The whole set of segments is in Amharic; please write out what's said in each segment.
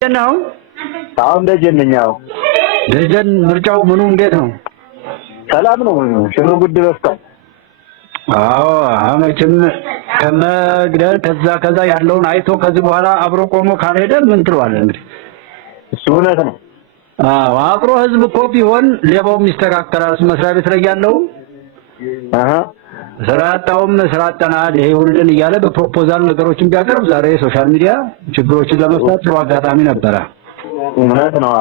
ነው አሁን ደጀነኛው ደጀን ምርጫው ምኑ እንዴት ነው? ሰላም ነው። ሽሩ ጉድ በስቷል። አዎ አመችም ከመግደል ከዛ ያለውን አይቶ ከዚህ በኋላ አብሮ ቆሞ ካልሄደ ምን ትለዋለህ? እንግዲህ እሱ እውነት ነው። አብሮ ህዝብ እኮ ቢሆን ሌባውም ይስተካከላል። መስሪያ ቤት ላይ ያለው ስራጣውም ስራጣናል ይሄ ሁሉን እያለ በፕሮፖዛል ነገሮችን ቢያቀርብ ዛሬ ሶሻል ሚዲያ ችግሮችን ለመፍታት ጥሩ አጋጣሚ ነበረ። እውነት ነው።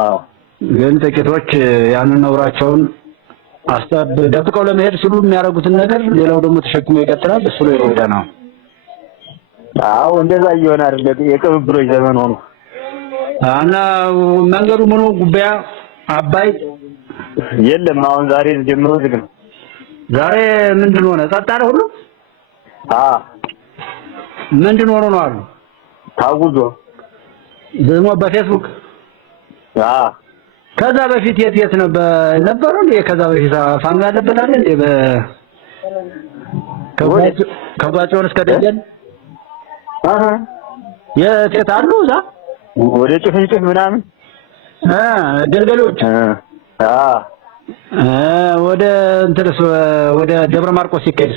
ግን ጥቂቶች ያንን ነውራቸውን ደብቀው ለመሄድ ሲሉ የሚያደርጉትን ነገር ሌላው ደግሞ ተሸክሞ ይቀጥላል። እሱ ላይ ወደ ነው። አዎ እንደዛ እየሆነ አይደል? የቅብብሎች ዘመን ሆኖ እና መንገዱ ምኑ ጉባኤ አባይ የለም። አሁን ዛሬ ጀምሮ ዝግ ነው። ዛሬ ምንድን ሆነ? ጸጥ አለ ሁሉ? ምንድን ሆኖ ነው አሉ? ታውጆ ደግሞ በፌስቡክ ከዛ በፊት የት ነበሩ እንዴ? ከዛ በፊት ፋንጋ ያለበታል እንዴ? ከጓጮን እስከ ደጀን የት አሉ? እዛ ወደ ጭፍጭፍ ምናምን ገልገሎች ወደ እንትርስ ወደ ደብረ ማርቆስ ሲከድ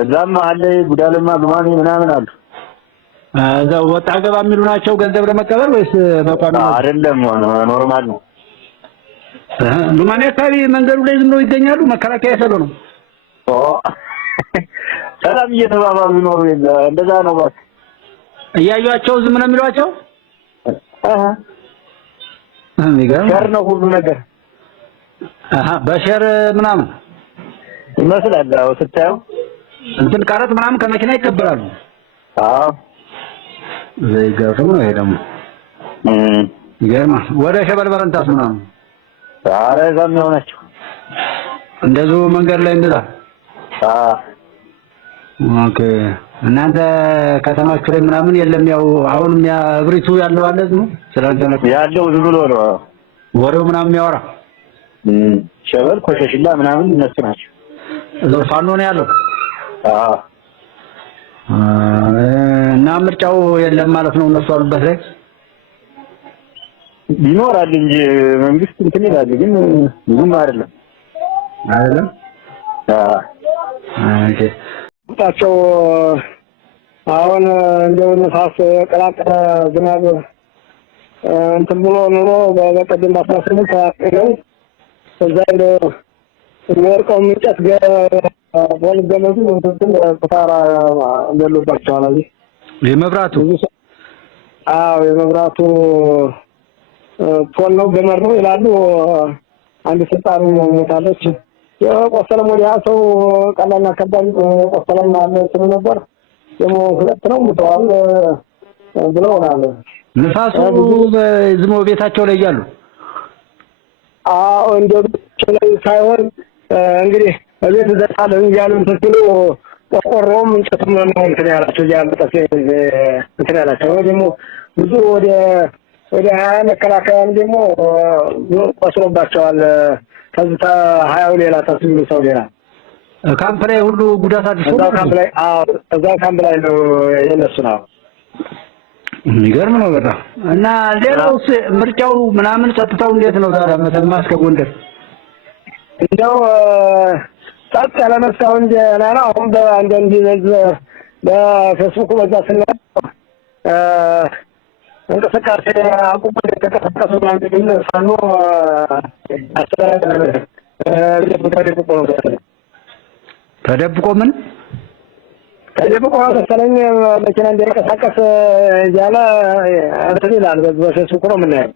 እዛም አለ ጉዳለማ ሉማሜ ምናምን አሉ። እዛው ወጣ ገባ የሚሉ ናቸው። ገንዘብ ለመቀበል ወይስ በቋሚ አይደለም? ኖርማል ነው። ሉማሜ አካባቢ መንገዱ ላይ ዝም ብለው ይገኛሉ። መከላከያ ያሰሉ ነው። ሰላም እየተባባሉ ይኖሩ የለ እንደዛ ነው። ባክ እያዩአቸው ዝም ነው የሚሏቸው። ሸር ነው ሁሉ ነገር በሸር ምናምን ይመስላል። አዎ ስታየው እንትን ቀረጥ ምናምን ከመኪና ይቀበላሉ። አዎ ዘይጋፈም ነው ደግሞ ይገርማ። ወደ ሸበል በረንታስ ምናምን ዛሬ ዘም ሆነችው እንደዚሁ መንገድ ላይ እንደዛ። ኦኬ እናንተ ከተማችሁ ላይ ምናምን የለም? ያው አሁንም ያ እብሪቱ ያለው አለ ነው ስለዚህ ያለው ዝም ብሎ ነው ወሬው ምናምን ያወራ ሸበል ኮሸሽላ ምናምን እነሱ ናቸው። ፋኖ ነው ያለው። እና ምርጫው የለም ማለት ነው እነሱ አሉበት ላይ ይኖራል እንጂ መንግስት እንትን ይላል። ግን ምንም አይደለም። ኦኬ ታቸው አሁን እንደው ነፋስ ቀላቀለ ዝናብ እንትን ብሎ ኑሮ በቀደም 18 አቀረው እዛ ነው ወርቀው ምንጨት ወልገመቱ እንትን ተፋራ ገሎባቸዋል። አዚ የመብራቱ የመብራቱ ፖል ነው ገመር ነው ይላሉ። አንድ ስልጣን ሞታለች። የቆሰለም ወዲያ ሰው ቀላልና ከባድ ቆሰለም ማለት ነበር። ደግሞ ሁለት ነው ሞተዋል ብለውናል። ንፋሱ ዝም ቤታቸው ላይ ያሉ እንደው ላይ ሳይሆን እንግዲህ እቤት ዘጣለው ይያሉ ተስሎ ቆቆሮም እንጨትም ነው እንትን ያላቸው ያምጣስ እንትን ያላቸው ደግሞ ብዙ ወደ መከላከያም ደግሞ ቆስሮባቸዋል። ከዛ 20 ሌላ ተስሎ ሰው ሌላ ካምፕ ላይ ሁሉ ጉዳት አድርሶ እዛ ካምፕ ላይ ነው የነሱ ነው። የሚገርም ነው በጣም። እና ሌላውስ ምርጫው ምናምን ጸጥታው እንዴት ነው ታዲያ? መተማ እስከ ጎንደር እንደው ጸጥ ያለ መስካው እንጂ አላና አሁን በአንዳንድ በፌስቡክ በዛ ስናየው እንቅስቃሴ አቁሞ ተከታተሉ ማለት ነው። ፋኖ ተደብቆ ምን ተደብቆ መሰለኝ መኪና እንዲንቀሳቀስ እያለ እንትን ይላል። በፌስቡክ ነው የምናየው።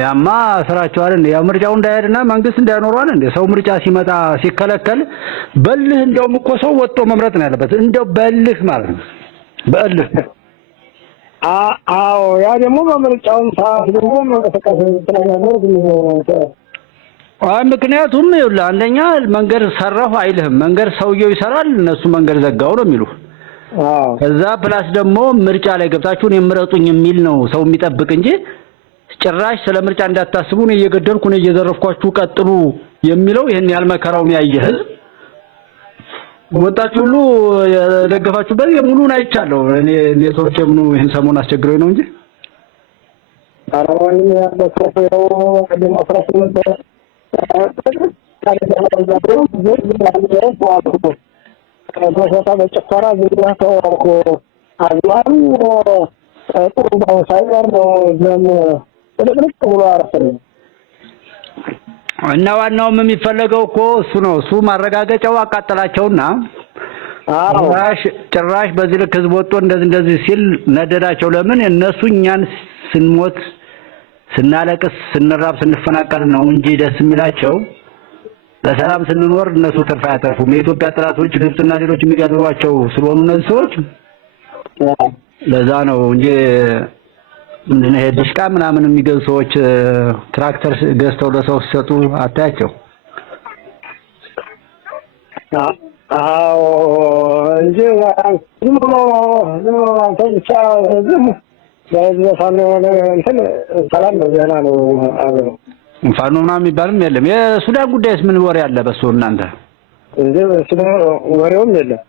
ያማ ስራቸው አይደል? ያው ምርጫው እንዳይሄድና መንግስት እንዳይኖር አይደል እንዴ? ሰው ምርጫ ሲመጣ ሲከለከል በልህ እንደውም እኮ ሰው ወጥቶ መምረጥ ነው ያለበት። እንደው በልህ ማለት ነው በልህ። ያ ደግሞ በምርጫው ሰዓት ደግሞ መንቀሳቀስ ስለማይኖር ምክንያቱም ይኸውልህ አንደኛ መንገድ ሰራሁ አይልህም። መንገድ ሰውየው ይሰራል፣ እነሱ መንገድ ዘጋው ነው የሚሉ። ከዛ ፕላስ ደግሞ ምርጫ ላይ ገብታችሁን የምረጡኝ የሚል ነው ሰው የሚጠብቅ እንጂ ጭራሽ ስለ ምርጫ እንዳታስቡ ነው እየገደልኩ ነው እየዘረፍኳችሁ ቀጥሉ የሚለው። ይሄን ያልመከራውን ያየ ህዝብ ወጣችሁ ሁሉ የደገፋችሁበት የሙሉን አይቻለሁ። እኔ ኔትወርክ ምኑ ይሄን ሰሞን አስቸግሮኝ ነው እንጂ አረማን ያበሰፈው ዲሞክራሲ ነበር በሰታ በጭፈራ ዝም ተወርኩ አዝማሩ ጥሩምባው ሳይቀር ነው ደም ጥልቅልቅ ብሎ አረፈኝ። እና ዋናውም የሚፈለገው እኮ እሱ ነው። እሱ ማረጋገጫው አቃጠላቸውና ጭራሽ በዚህ ልክ ህዝብ ወጥቶ እንደዚህ ሲል ነደዳቸው። ለምን እነሱ እኛን ስንሞት ስናለቅስ ስንራብ ስንፈናቀል ነው እንጂ ደስ የሚላቸው ለሰላም ስንኖር እነሱ ትርፍ አያተርፉም። የኢትዮጵያ ጥላቶች ግብጽና ሌሎች የሚጋድሏቸው ስለሆኑ እነዚህ ሰዎች ለዛ ነው እንጂ ምንድነው ይሄ ድሽቃ ምናምን የሚገዙ ሰዎች ትራክተር ገዝተው ለሰው ሲሰጡ አታያቸው። አዎ እንጂ ዝም ብሎ ፋኖ እንትን ሰላም ነው ዜና ነው አብሮ ፋኖ ምናምን የሚባልም የለም። የሱዳን ጉዳይስ ምን ወሬ አለ በሱ እናንተ? እንዴ ሱዳን ወሬውም የለም።